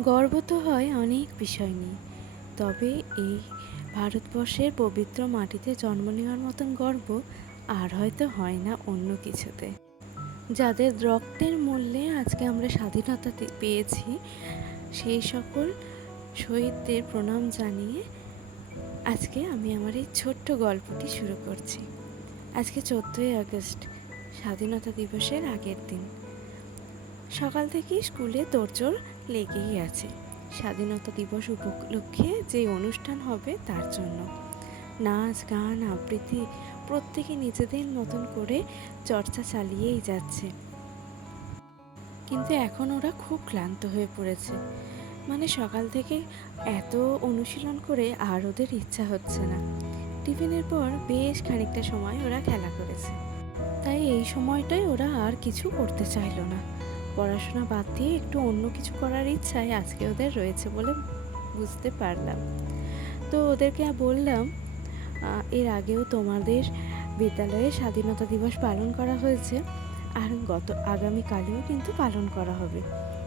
গর্ব তো হয় অনেক বিষয় নিয়ে। তবে এই ভারতবর্ষের পবিত্র মাটিতে জন্ম নেওয়ার মতন গর্ব আর হয়তো হয় না অন্য কিছুতে। যাদের রক্তের মূল্যে আজকে আমরা স্বাধীনতা পেয়েছি, সেই সকল শহীদদের প্রণাম জানিয়ে আজকে আমি আমার এই ছোট্ট গল্পটি শুরু করছি। আজকে চোদ্দোই আগস্ট, স্বাধীনতা দিবসের আগের দিন। সকাল থেকেই স্কুলে তোড়জোড় লেগেই আছে। স্বাধীনতা দিবস উপলক্ষে যে অনুষ্ঠান হবে, তার জন্য। নাচ, গান, আবৃত্তি প্রত্যেকে নিজেদের মতন করে চর্চা চালিয়েই যাচ্ছে। কিন্তু এখন ওরা খুব ক্লান্ত হয়ে পড়েছে। মানে সকাল থেকে এত অনুশীলন করে আর ওদের ইচ্ছা হচ্ছে না। টিফিনের পর বেশ খানিকটা সময় ওরা খেলা করেছে। তাই এই সময়টায় ওরা আর কিছু করতে চাইলো না। পড়াশোনা বাদ দিয়ে একটু অন্য কিছু করার ইচ্ছায় আজকে ওদের রয়েছে বলে বুঝতে পারলাম। তো ওদেরকে বললাম এর আগেও তোমাদের বিদ্যালয়ে স্বাধীনতা দিবস পালন করা হয়েছে আর গত আগামীকালেও কিন্তু পালন করা হবে।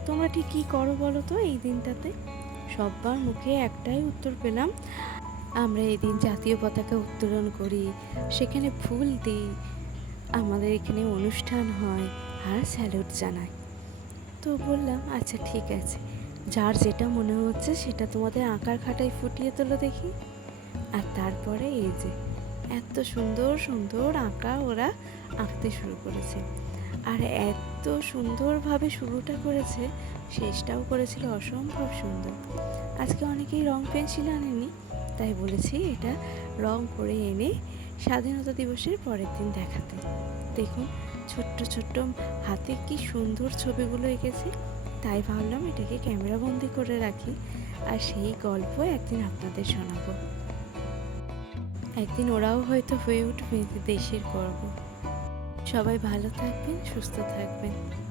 তোমরা ঠিক কী করো বলো তো এই দিনটাতে? সব্বার মুখে একটাই উত্তর পেলাম, আমরা এই দিন জাতীয় পতাকা উত্তোলন করি, সেখানে ফুল দিই, আমাদের এখানে অনুষ্ঠান হয়, আর স্যালুট জানাই। তো বললাম আচ্ছা ঠিক আছে। যার যেটা মনে হচ্ছে সেটা তোমাদের আঁকার খাটায় ফুটিয়ে তোলো দেখি। আর তারপরে এই যে, এত সুন্দর সুন্দর আঁকা ওরা আঁকতে শুরু করেছে। আর এত সুন্দরভাবে শুরুটা করেছে, শেষটাও করেছিল অসম্ভব সুন্দর। আজকে অনেকেই রং পেন্সিল আনেনি, তাই বলেছি এটা রং করে এনে স্বাধীনতা দিবসের পরের দিন দেখাতে। দেখুন ছোট্ট ছোট্ট হাতে কি সুন্দর ছবিগুলো এঁকেছে? তাই ভাবলাম এটাকে ক্যামেরা বন্দি করে রাখি আর সেই গল্প একদিন আপনাদের শোনাবো। একদিন ওরাও হয়তো হয়ে উঠবে দেশের গর্ব। সবাই ভালো থাকবেন, সুস্থ থাকবেন।